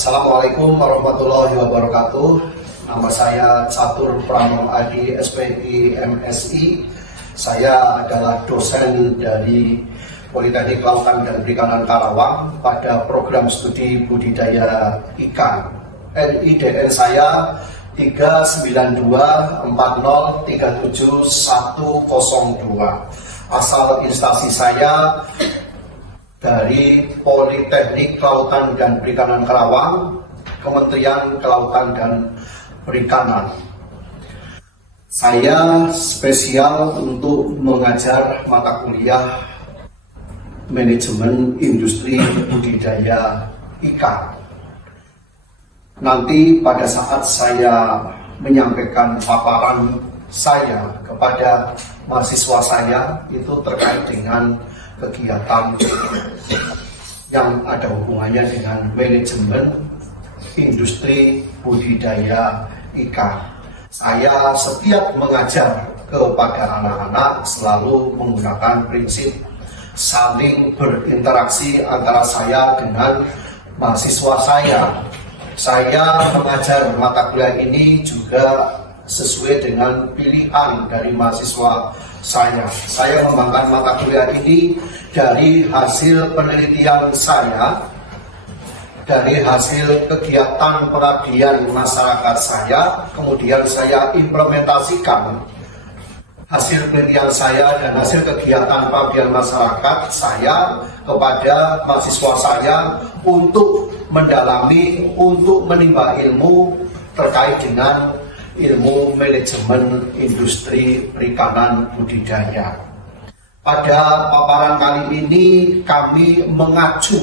Assalamualaikum warahmatullahi wabarakatuh. Nama saya Catur Pranowo Adi, SPI MSI. Saya adalah dosen dari Politeknik Kelautan dan Perikanan Karawang pada program studi budidaya ikan. NIDN saya 39240370102. Asal instansi saya dari Politeknik Kelautan dan Perikanan Karawang, Kementerian Kelautan dan Perikanan. Saya spesial untuk mengajar mata kuliah manajemen industri budidaya ikan. Nanti pada saat saya menyampaikan paparan saya kepada mahasiswa saya itu terkait dengan kegiatan yang ada hubungannya dengan manajemen industri budidaya ikan. Saya setiap mengajar kepada anak-anak selalu menggunakan prinsip saling berinteraksi antara saya dengan mahasiswa saya. Saya mengajar mata kuliah ini juga sesuai dengan pilihan dari mahasiswa saya. Saya mengembangkan mata kuliah ini dari hasil penelitian saya, dari hasil kegiatan pengabdian masyarakat saya, kemudian saya implementasikan hasil penelitian saya dan hasil kegiatan pengabdian masyarakat saya kepada mahasiswa saya untuk mendalami, untuk menimba ilmu terkait dengan ilmu manajemen industri perikanan budidaya. Pada paparan kali ini kami mengacu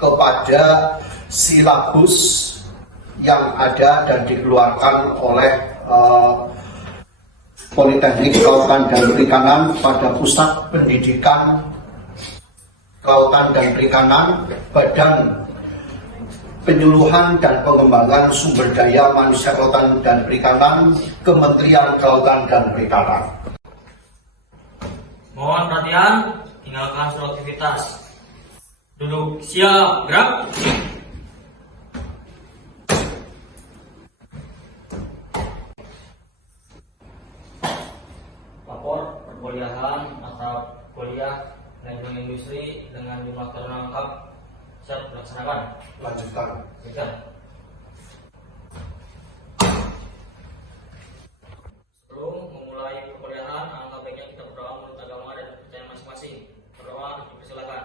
kepada silabus yang ada dan dikeluarkan oleh Politeknik Kelautan dan Perikanan pada Pusat Pendidikan Kelautan dan Perikanan, Badan Penyuluhan dan Pengembangan Sumber Daya Manusia Kelautan dan Perikanan, Kementerian Kelautan dan Perikanan. Mohon perhatian, tinggalkan seluruh aktivitas. Duduk siap, gerak. Lapor perkuliahan mata kuliah manajemen industri dengan jumlah taruna lengkap siap dilaksanakan. Lanjutkan. Sebelum memulai perkuliahan, alangkah baiknya kita berdoa menurut agama dan kepercayaan masing-masing. Berdoa, dipersilakan.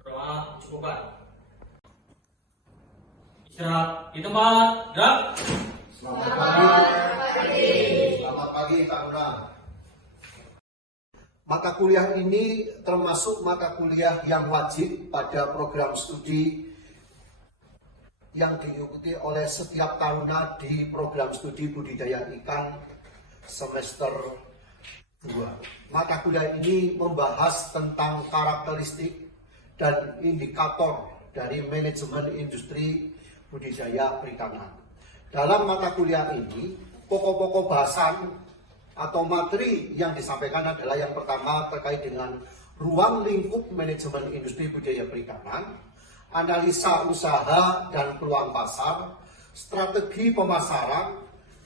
Berdoa dicukupkan. Istirahat di tempat, gerak. Selamat pagi. Selamat pagi, Taruna. Mata kuliah ini termasuk mata kuliah yang wajib pada program studi yang diikuti oleh setiap taruna di program studi budidaya ikan semester 2. Mata kuliah ini membahas tentang karakteristik dan indikator dari manajemen industri budidaya perikanan. Dalam mata kuliah ini, pokok-pokok bahasan atau materi yang disampaikan adalah yang pertama terkait dengan ruang lingkup manajemen industri budidaya perikanan, analisa usaha dan peluang pasar, strategi pemasaran,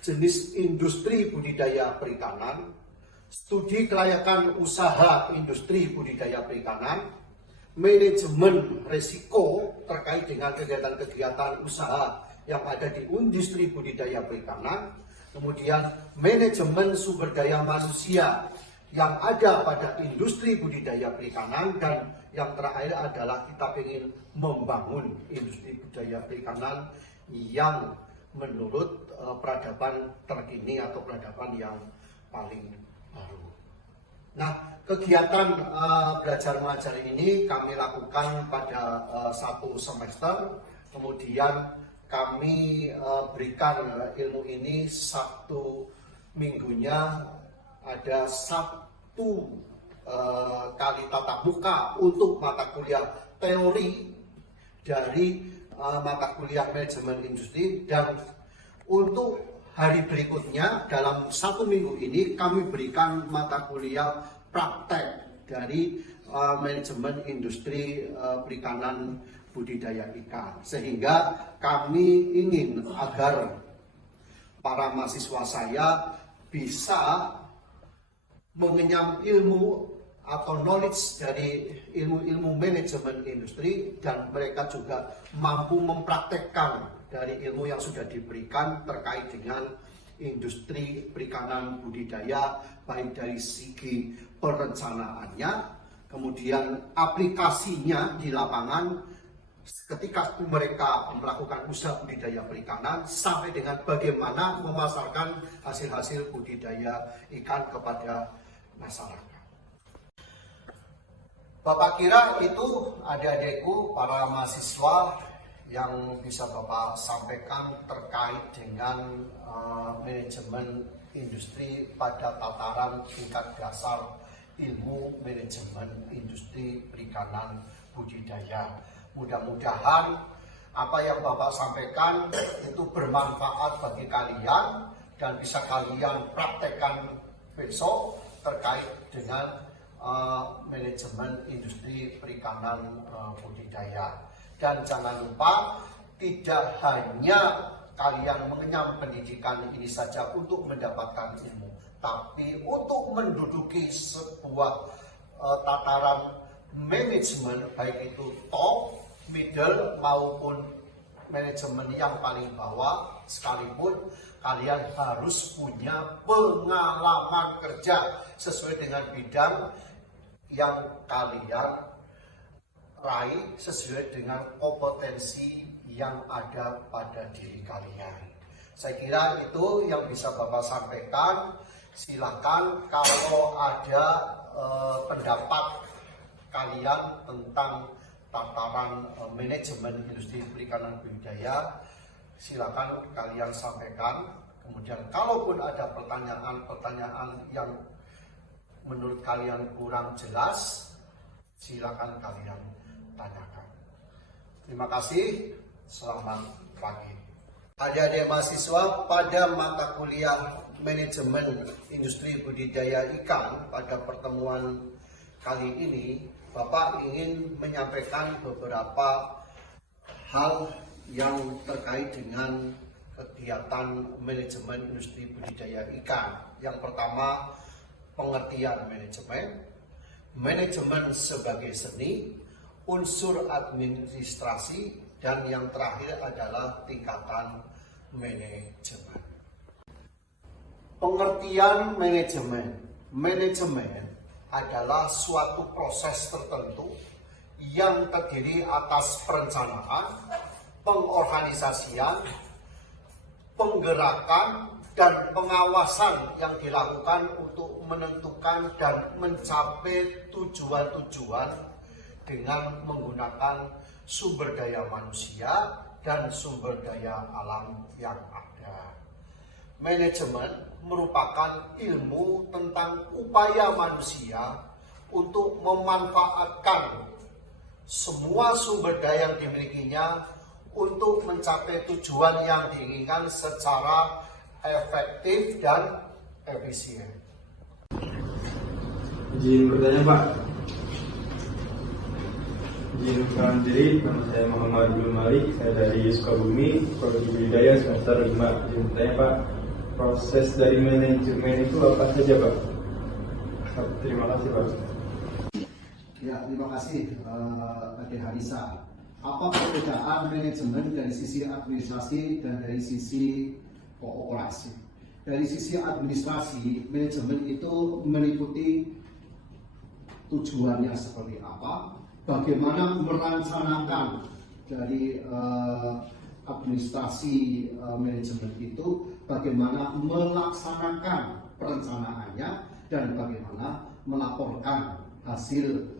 jenis industri budidaya perikanan, studi kelayakan usaha industri budidaya perikanan, manajemen risiko terkait dengan kegiatan-kegiatan usaha yang ada di industri budidaya perikanan, kemudian manajemen sumber daya manusia yang ada pada industri budidaya perikanan, dan yang terakhir adalah kita ingin membangun industri budidaya perikanan yang menurut peradaban terkini atau peradaban yang paling baru. Nah, kegiatan belajar mengajar ini kami lakukan pada satu semester, kemudian kami berikan ilmu ini Sabtu minggunya ada satu kali tatap muka untuk mata kuliah teori dari mata kuliah manajemen industri, dan untuk hari berikutnya dalam satu minggu ini kami berikan mata kuliah praktek dari manajemen industri perikanan budidaya ikan. Sehingga kami ingin agar para mahasiswa saya bisa mengenyam ilmu atau knowledge dari ilmu-ilmu manajemen industri, dan mereka juga mampu mempraktekkan dari ilmu yang sudah diberikan terkait dengan industri perikanan budidaya, baik dari segi perencanaannya, kemudian aplikasinya di lapangan ketika mereka melakukan usaha budidaya perikanan, sampai dengan bagaimana memasarkan hasil-hasil budidaya ikan kepada masyarakat. Bapak kira itu adik-adikku para mahasiswa yang bisa Bapak sampaikan terkait dengan manajemen industri pada tataran tingkat dasar ilmu manajemen industri perikanan budidaya. Mudah-mudahan apa yang Bapak sampaikan itu bermanfaat bagi kalian dan bisa kalian praktekkan besok terkait dengan manajemen industri perikanan budidaya. Dan jangan lupa, tidak hanya kalian mengenyam pendidikan ini saja untuk mendapatkan ilmu, tapi untuk menduduki sebuah tataran manajemen, baik itu top, middle maupun manajemen yang paling bawah sekalipun, kalian harus punya pengalaman kerja sesuai dengan bidang yang kalian raih, sesuai dengan kompetensi yang ada pada diri kalian. Saya kira itu yang bisa Bapak sampaikan. Silakan kalau ada pendapat kalian tentang tataran manajemen industri perikanan budidaya, silakan kalian sampaikan. Kemudian kalaupun ada pertanyaan-pertanyaan yang menurut kalian kurang jelas, silakan kalian tanyakan. Terima kasih, selamat pagi. Adik-adik mahasiswa, pada mata kuliah manajemen industri budidaya ikan pada pertemuan kali ini, Bapak ingin menyampaikan beberapa hal yang terkait dengan kegiatan manajemen industri budidaya ikan. Yang pertama, pengertian manajemen sebagai seni, unsur administrasi, dan yang terakhir adalah tingkatan manajemen. Pengertian manajemen adalah suatu proses tertentu yang terdiri atas perencanaan, pengorganisasian, penggerakan, dan pengawasan yang dilakukan untuk menentukan dan mencapai tujuan-tujuan dengan menggunakan sumber daya manusia dan sumber daya alam yang ada. Manajemen merupakan ilmu tentang upaya manusia untuk memanfaatkan semua sumber daya yang dimilikinya untuk mencapai tujuan yang diinginkan secara efektif dan efisien. Izin bertanya, Pak. Izin perkenalkan diri, nama saya Muhammad Abdul Malik, saya dari Sukabumi, Prodi Budidaya semester 5. Izin bertanya, Pak, proses dari manajemen itu apa saja, Pak? Terima kasih, Pak. Ya, terima kasih, Adik Harisa. Apa perbedaan manajemen dari sisi administrasi dan dari sisi kooperasi? Dari sisi administrasi, manajemen itu meliputi tujuannya seperti apa, bagaimana merencanakan dari administrasi manajemen itu, bagaimana melaksanakan perencanaannya, dan bagaimana melaporkan hasil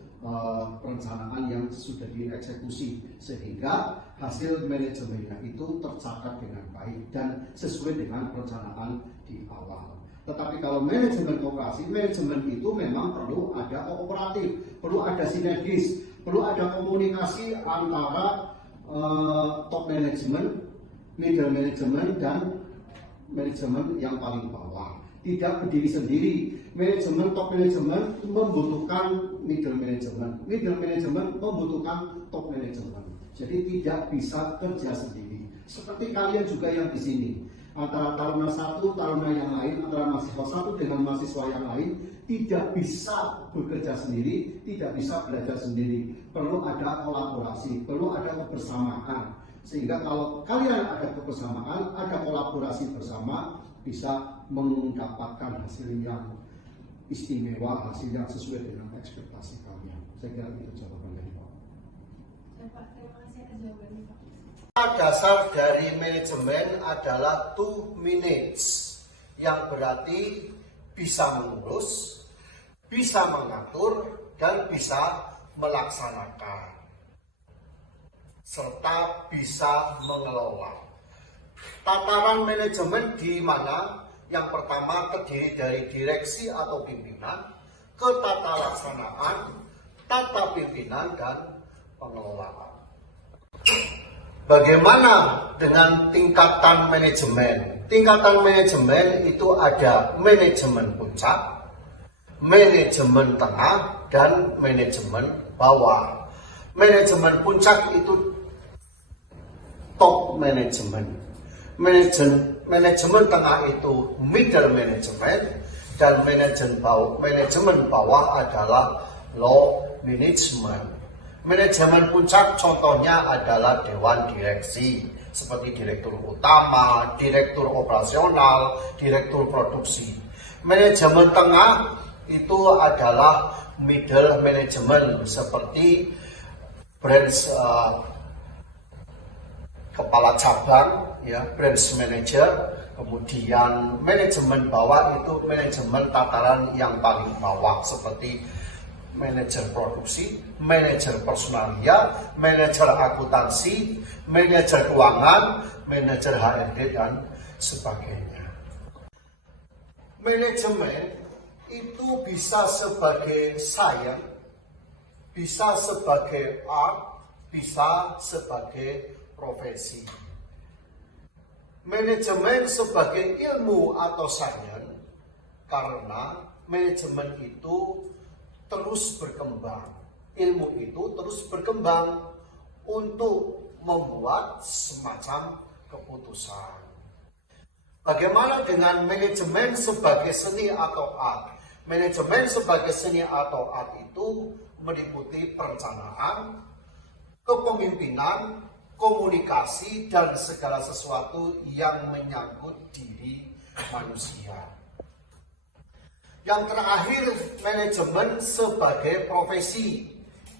perencanaan yang sudah dieksekusi, sehingga hasil manajemennya itu tercatat dengan baik dan sesuai dengan perencanaan di awal. Tetapi kalau manajemen operasi, manajemen itu memang perlu ada kooperatif, perlu ada sinergis, perlu ada komunikasi antara top management, middle management, dan manajemen yang paling bawah. Tidak berdiri sendiri. Manajemen top management membutuhkan middle management. Middle management membutuhkan top management. Jadi tidak bisa kerja sendiri. Seperti kalian juga yang di sini, antara taruna satu, taruna yang lain, antara mahasiswa satu dengan mahasiswa yang lain, tidak bisa bekerja sendiri, tidak bisa belajar sendiri. Perlu ada kolaborasi, perlu ada kebersamaan. Sehingga kalau kalian ada kebersamaan, ada kolaborasi bersama, bisa mendapatkan hasil yang istimewa, hasil yang sesuai dengan ekspektasi kalian. Saya kira itu jawaban dari Pak. Pak, terima kasih atas jawabannya Pak. Dasar dari manajemen adalah to manage, yang berarti bisa mengurus, bisa mengatur, dan bisa melaksanakan, serta bisa mengelola. Tataran manajemen di mana yang pertama terdiri dari direksi atau pimpinan, ke tata laksanaan, tata pimpinan, dan pengelolaan. Bagaimana dengan tingkatan manajemen? Tingkatan manajemen itu ada manajemen puncak, manajemen tengah, dan manajemen bawah. Manajemen puncak itu top management. Manajemen tengah itu middle management, dan manajemen bawah adalah low management. Manajemen puncak contohnya adalah dewan direksi, seperti direktur utama, direktur operasional, direktur produksi. Manajemen tengah itu adalah middle management, seperti branch kepala cabang, ya, branch manager. Kemudian manajemen bawah itu manajemen tataran yang paling bawah, seperti manajer produksi, manajer personalia, manajer akuntansi, manajer keuangan, manajer HRD, dan sebagainya. Manajemen itu bisa sebagai science, bisa sebagai art, bisa sebagai profesi. Manajemen sebagai ilmu atau sains, karena manajemen itu terus berkembang. Ilmu itu terus berkembang untuk membuat semacam keputusan. Bagaimana dengan manajemen sebagai seni atau art? Manajemen sebagai seni atau art itu meliputi perencanaan, kepemimpinan, komunikasi, dan segala sesuatu yang menyangkut diri manusia. Yang terakhir, manajemen sebagai profesi,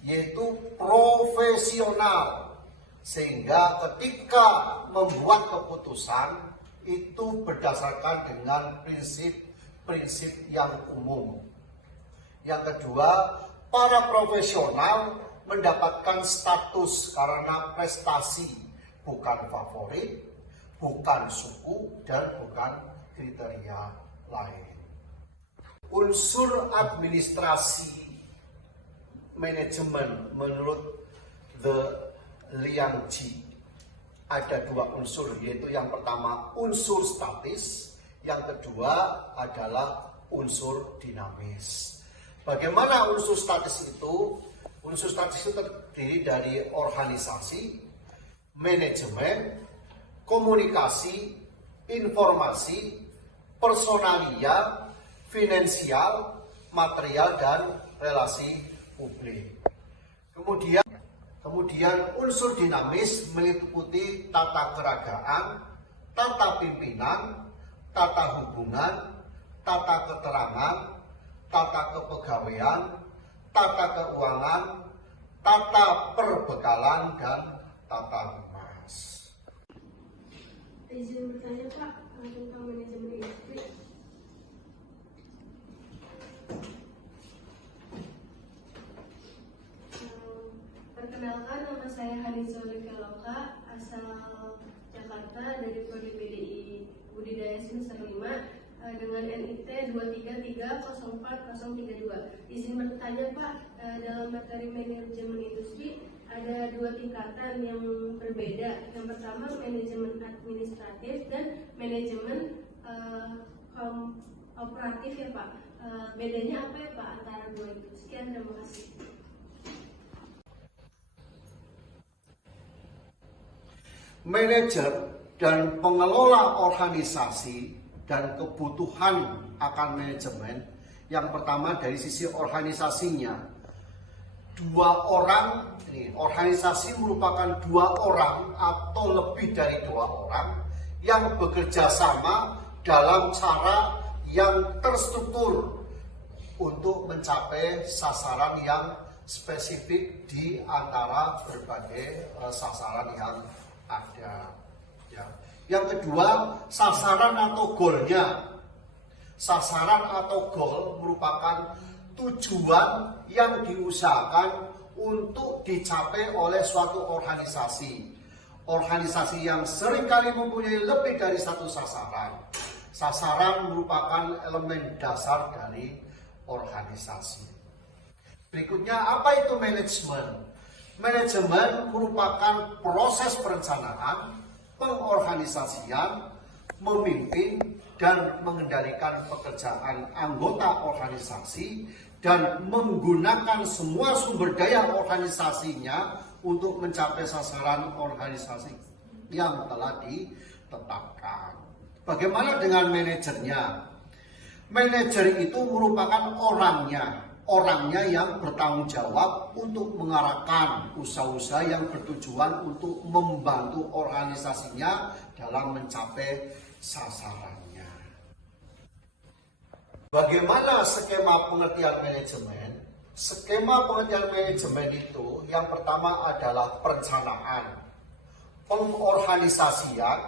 yaitu profesional, sehingga ketika membuat keputusan itu berdasarkan dengan prinsip-prinsip yang umum. Yang kedua, para profesional mendapatkan status karena prestasi, bukan favorit, bukan suku, dan bukan kriteria lain. Unsur administrasi manajemen menurut The Liang-ji ada dua unsur, yaitu yang pertama unsur statis, yang kedua adalah unsur dinamis. Bagaimana unsur statis itu? Unsur statis itu terdiri dari organisasi, manajemen, komunikasi, informasi, personalia, finansial, material, dan relasi publik. Kemudian unsur dinamis meliputi tata keragaan, tata pimpinan, tata hubungan, tata keterangan, tata kepegawaian, tata keuangan, tata perbekalan, dan tata humas. Izin bertanya Pak tentang manajemen industri. Perkenalkan, nama saya Hanizoli Keloka, asal Jakarta, dari Prodi PDI Budidaya semester 5 dengan NIT 233040032. Izin bertanya Pak, dalam materi manajemen industri ada dua tingkatan yang berbeda. Yang pertama manajemen administratif dan manajemen operatif ya Pak. Bedanya apa ya Pak antara dua itu? Sekian, terima kasih. Manajer dan pengelola organisasi dan kebutuhan akan manajemen. Yang pertama dari sisi organisasinya, dua orang, ini organisasi merupakan dua orang atau lebih dari dua orang yang bekerja sama dalam cara yang terstruktur untuk mencapai sasaran yang spesifik di antara berbagai sasaran yang ada. Ya. Yang kedua, sasaran atau goalnya. Sasaran atau goal merupakan tujuan yang diusahakan untuk dicapai oleh suatu organisasi. Organisasi yang seringkali mempunyai lebih dari satu sasaran. Sasaran merupakan elemen dasar dari organisasi. Berikutnya, apa itu manajemen? Manajemen merupakan proses perencanaan, pengorganisasian, memimpin, dan mengendalikan pekerjaan anggota organisasi dan menggunakan semua sumber daya organisasinya untuk mencapai sasaran organisasi yang telah ditetapkan. Bagaimana dengan manajernya? Manajer itu merupakan orangnya yang bertanggung jawab untuk mengarahkan usaha-usaha yang bertujuan untuk membantu organisasinya dalam mencapai sasarannya. Bagaimana skema pengertian manajemen? Skema pengertian manajemen itu yang pertama adalah perencanaan, pengorganisasian,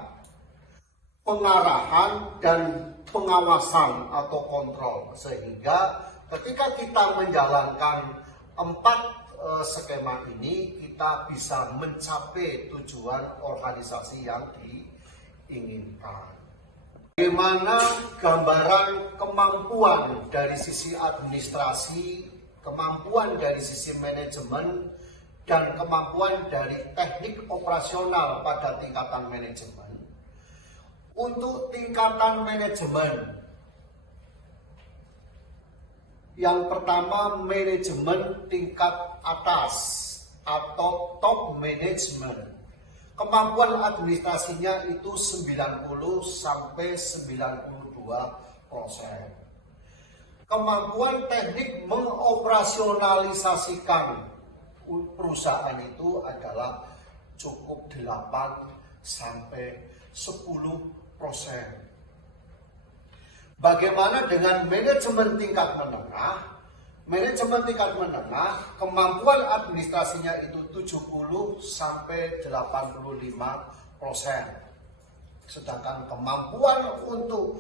pengarahan, dan pengawasan atau kontrol. Sehingga ketika kita menjalankan 4 skema ini, kita bisa mencapai tujuan organisasi yang diinginkan. Bagaimana gambaran kemampuan dari sisi administrasi, kemampuan dari sisi manajemen, dan kemampuan dari teknik operasional pada tingkatan manajemen. Untuk tingkatan manajemen, yang pertama manajemen tingkat atas atau top management. Kemampuan administrasinya itu 90 sampai 92%. Kemampuan teknik mengoperasionalisasikan perusahaan itu adalah cukup 8 sampai 10%. Bagaimana dengan manajemen tingkat menengah? Manajemen tingkat menengah, kemampuan administrasinya itu 70 sampai 85%. Sedangkan kemampuan untuk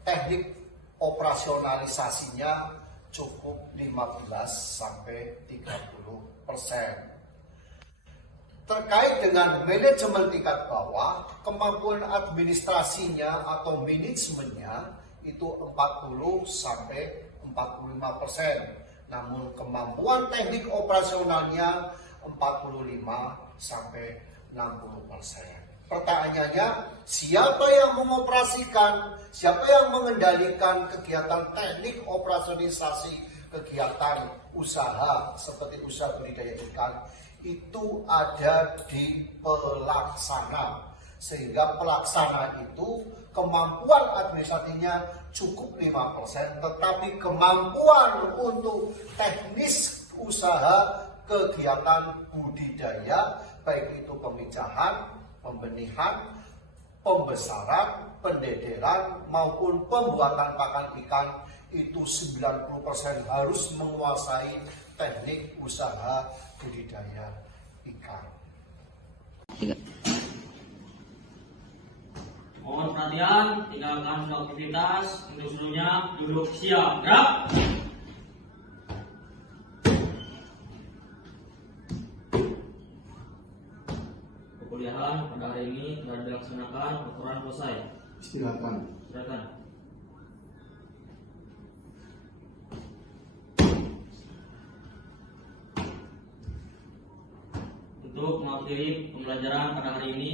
teknik operasionalisasinya cukup 15 sampai 30%. Terkait dengan manajemen tingkat bawah, kemampuan administrasinya atau manajemennya itu 40 sampai 45%. Namun kemampuan teknik operasionalnya 45 sampai 60%. Pertanyaannya, siapa yang mengoperasikan, siapa yang mengendalikan kegiatan teknik operasionalisasi kegiatan usaha seperti usaha budidaya ikan? Itu ada di pelaksana, sehingga pelaksana itu kemampuan administrasinya cukup 5%, tetapi kemampuan untuk teknis usaha kegiatan budidaya, baik itu pemijahan, pembenihan, pembesaran, pendederan, maupun pembuatan pakan ikan, itu 90% harus menguasai teknik usaha budidaya ikan. Mohon perhatian, tinggalkan semua aktivitas. Untuk seluruhnya duduk siap. Gerak. Perkuliahan pada hari ini telah dilaksanakan, aturan selesai. Silakan. Silakan. Untuk mengakhiri pembelajaran pada hari ini,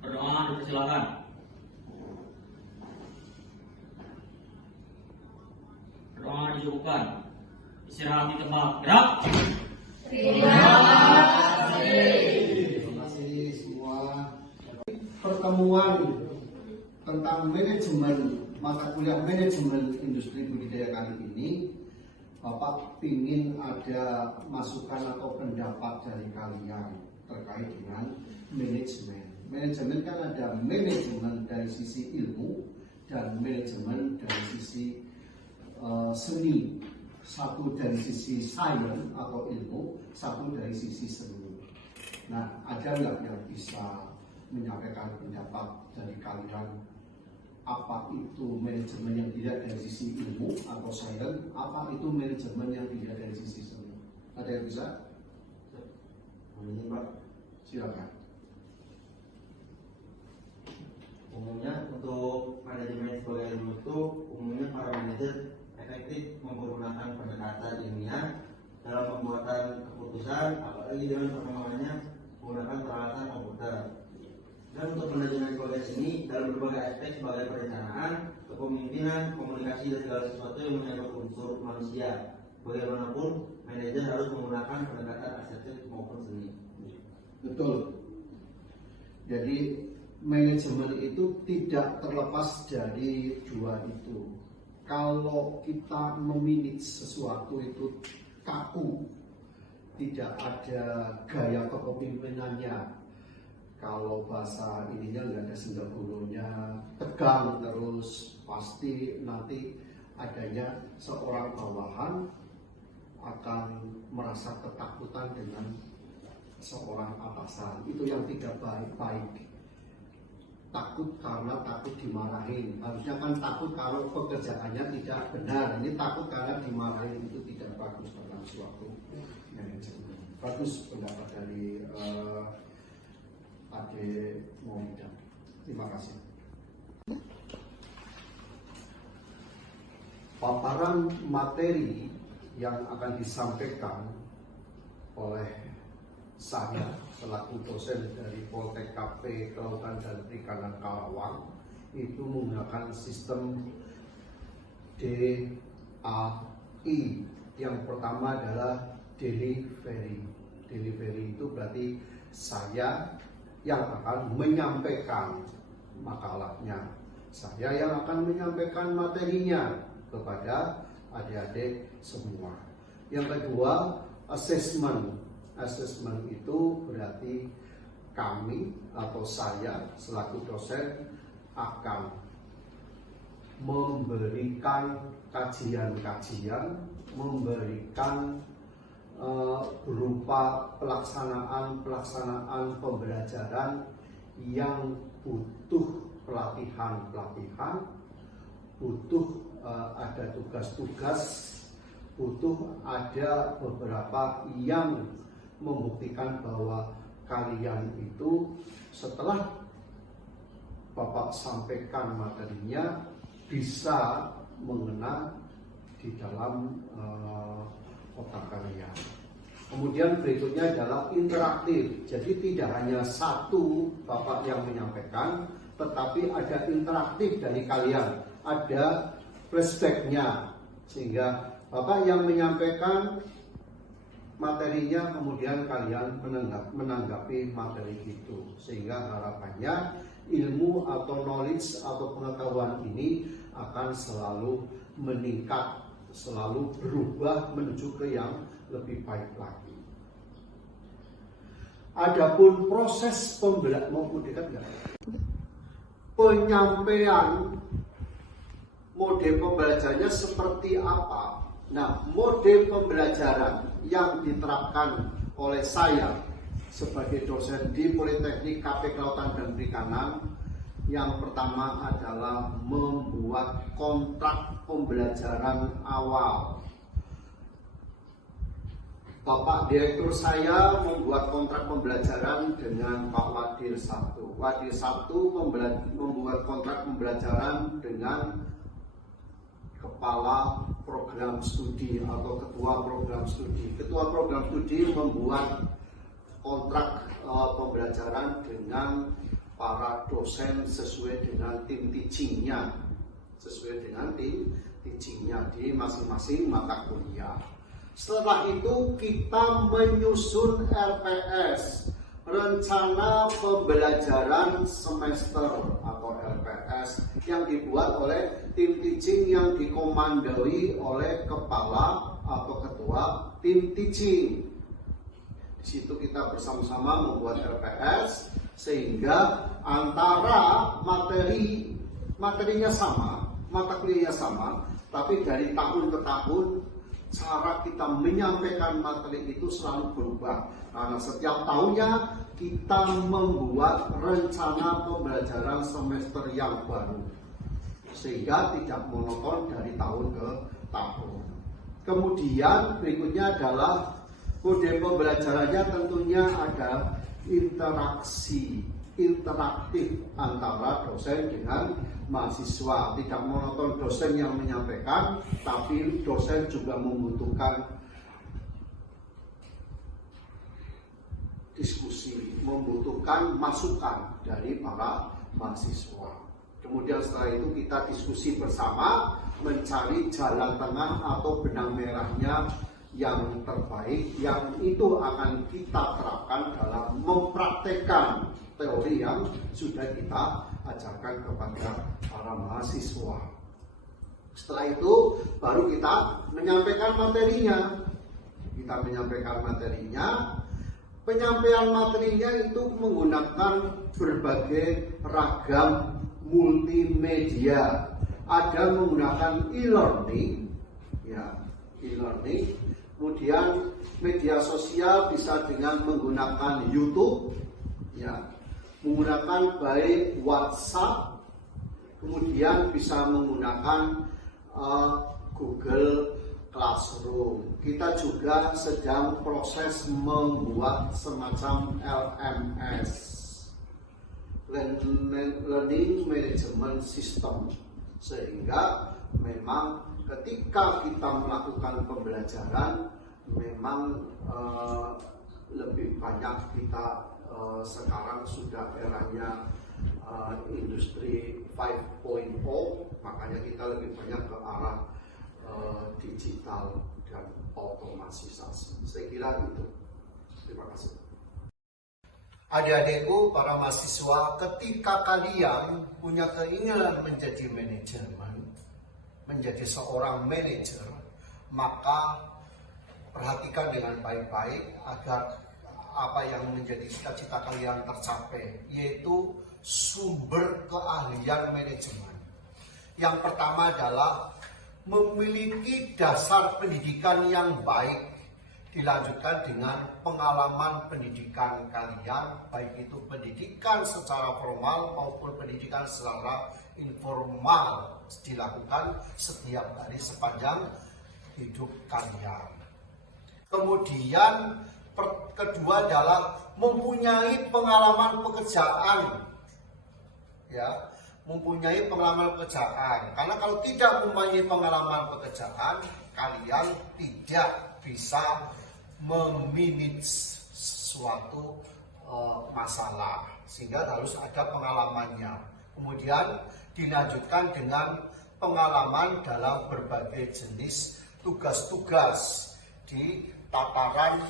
berdoa dipersilakan. kedudukan. Istirahat di tempat. Gerak. Terima Terima kasih semua. Pertemuan tentang manajemen mata kuliah manajemen industri budidaya kali ini, Bapak ingin ada masukan atau pendapat dari kalian terkait dengan manajemen. Manajemen kan ada manajemen dari sisi ilmu dan manajemen dari sisi seni. Satu dari sisi sains atau ilmu, satu dari sisi seni. Nah, ada nggak yang bisa menyampaikan pendapat dari kalian? Apa itu manajemen yang tidak dari sisi ilmu atau sains? Apa itu manajemen yang tidak dari sisi seni? Ada yang bisa? Ini Pak, silakan. Umumnya untuk manajemen sebagai ilmu itu umumnya para manajer efektif menggunakan pendekatan ilmiah dalam pembuatan keputusan, apalagi dengan perkembangannya menggunakan peralatan komputer. Dan untuk manajemen proses ini dalam berbagai aspek sebagai perencanaan, kepemimpinan, komunikasi dan segala sesuatu yang menyangkut unsur manusia. Bagaimanapun manajer harus menggunakan pendekatan arsitektur maupun seni. Betul. Jadi manajemen itu tidak terlepas dari dua itu. Kalau kita memanage sesuatu itu kaku, tidak ada gaya kepemimpinannya. Kalau bahasa ininya nggak ada sendal gulunya, tegang terus, pasti nanti adanya seorang bawahan akan merasa ketakutan dengan seorang atasan. Itu yang tidak baik. Takut karena takut dimarahin. Harusnya kan takut kalau pekerjaannya tidak benar. Ini takut karena dimarahin, itu tidak bagus dalam suatu manajemen. Bagus pendapat dari Ade Mohamad. Terima kasih. Paparan materi yang akan disampaikan oleh saya selaku dosen dari Poltek-KP Kelautan dan Perikanan Karawang itu menggunakan sistem DAI. Yang pertama adalah delivery. Delivery itu berarti saya yang akan menyampaikan makalahnya, saya yang akan menyampaikan materinya kepada adik-adik semua. Yang kedua, assessment. Assessment itu berarti kami atau saya selaku dosen akan memberikan kajian-kajian, memberikan berupa pelaksanaan pembelajaran yang butuh pelatihan, butuh ada tugas-tugas, butuh ada beberapa yang membuktikan bahwa kalian itu setelah Bapak sampaikan materinya bisa mengena di dalam otak kalian. Kemudian berikutnya adalah interaktif. Jadi tidak hanya satu Bapak yang menyampaikan, tetapi ada interaktif dari kalian, ada flashbacknya, sehingga Bapak yang menyampaikan materinya, kemudian kalian menanggapi materi itu, sehingga harapannya ilmu atau knowledge atau pengetahuan ini akan selalu meningkat, selalu berubah menuju ke yang lebih baik lagi. Adapun proses penyampaian mode pembelajarannya seperti apa? Nah, mode pembelajaran yang diterapkan oleh saya sebagai dosen di Politeknik KP Kelautan dan Perikanan, yang pertama adalah membuat kontrak pembelajaran awal. Bapak Direktur saya membuat kontrak pembelajaran dengan Pak Wadir 1. Wadir 1 membuat kontrak pembelajaran dengan Kepala Program Studi atau Ketua Program Studi. Ketua Program Studi membuat kontrak pembelajaran dengan para dosen sesuai dengan tim teachingnya, sesuai dengan tim teachingnya di masing-masing mata kuliah. Setelah itu kita menyusun RPS, rencana pembelajaran semester atau RPS, yang dibuat oleh tim teaching yang dikomandoi oleh kepala atau ketua tim teaching. Di situ kita bersama-sama membuat RPS sehingga antara materinya sama, mata kuliahnya sama, tapi dari tahun ke tahun cara kita menyampaikan materi itu selalu berubah. Karena setiap tahunnya kita membuat rencana pembelajaran semester yang baru, sehingga tidak monoton dari tahun ke tahun. Kemudian berikutnya adalah kode pembelajarannya, tentunya ada interaktif antara dosen dengan mahasiswa. Tidak monoton dosen yang menyampaikan, tapi dosen juga membutuhkan diskusi, membutuhkan masukan dari para mahasiswa. Kemudian setelah itu kita diskusi bersama, mencari jalan tengah atau benang merahnya yang terbaik, yang itu akan kita terapkan dalam mempraktekkan teori yang sudah kita ajarkan kepada para mahasiswa. Setelah itu baru kita menyampaikan materinya. Penyampaian materinya itu menggunakan berbagai ragam multimedia. Ada menggunakan e-learning, kemudian media sosial bisa dengan menggunakan YouTube, menggunakan baik WhatsApp, kemudian bisa menggunakan Google Classroom. Kita juga sedang proses membuat semacam LMS, Learning Management System, sehingga memang ketika kita melakukan pembelajaran memang lebih banyak kita sekarang sudah eranya industri 5.0, makanya kita lebih banyak ke arah digital dan otomatisasi. Saya kira itu. Terima kasih. Adik-adikku, para mahasiswa, ketika kalian punya keinginan menjadi manajemen, menjadi seorang manajer, maka perhatikan dengan baik-baik agar apa yang menjadi cita-cita kalian tercapai, yaitu sumber keahlian manajemen. Yang pertama adalah memiliki dasar pendidikan yang baik, dilanjutkan dengan pengalaman pendidikan kalian, baik itu pendidikan secara formal maupun pendidikan secara informal, dilakukan setiap hari sepanjang hidup kalian. Kemudian kedua adalah mempunyai pengalaman pekerjaan, mempunyai pengalaman pekerjaan. Karena kalau tidak mempunyai pengalaman pekerjaan, kalian tidak bisa memanage suatu masalah, sehingga harus ada pengalamannya. Kemudian dilanjutkan dengan pengalaman dalam berbagai jenis tugas-tugas di tataran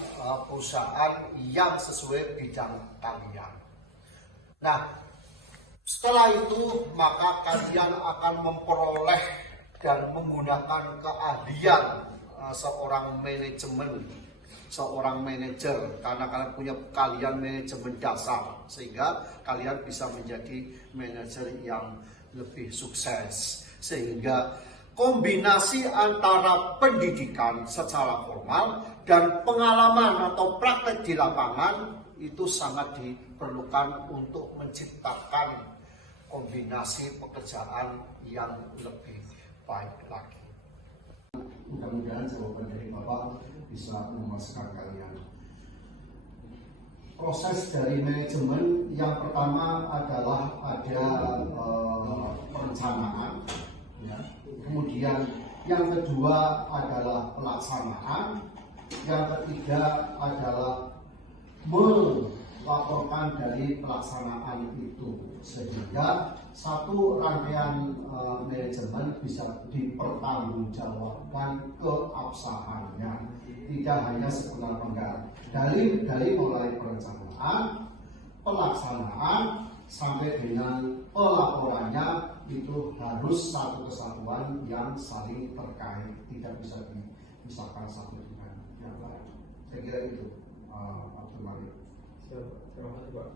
perusahaan yang sesuai bidang kalian. Nah, setelah itu maka kalian akan memperoleh dan menggunakan keahlian seorang manajer, karena kalian punya keahlian manajemen dasar, sehingga kalian bisa menjadi manajer yang lebih sukses. Sehingga kombinasi antara pendidikan secara formal dan pengalaman atau praktek di lapangan itu sangat diperlukan untuk menciptakan kombinasi pekerjaan yang lebih baik lagi. Mudah-mudahan jawaban dari Bapak bisa memuaskan kalian. Proses dari manajemen yang pertama adalah ada perencanaan, kemudian yang kedua adalah pelaksanaan, yang ketiga adalah laporkan dari pelaksanaan itu, sehingga satu rangkaian manajemen bisa dipertanggungjawabkan keabsahannya, tidak hanya sekedar penggal. Dari mulai perencanaan, pelaksanaan sampai dengan pelaporannya itu harus satu kesatuan yang saling terkait, tidak bisa dipisahkan satu dengan yang lain. Saya kira itu, Abdul Malik. Terima kasih Pak.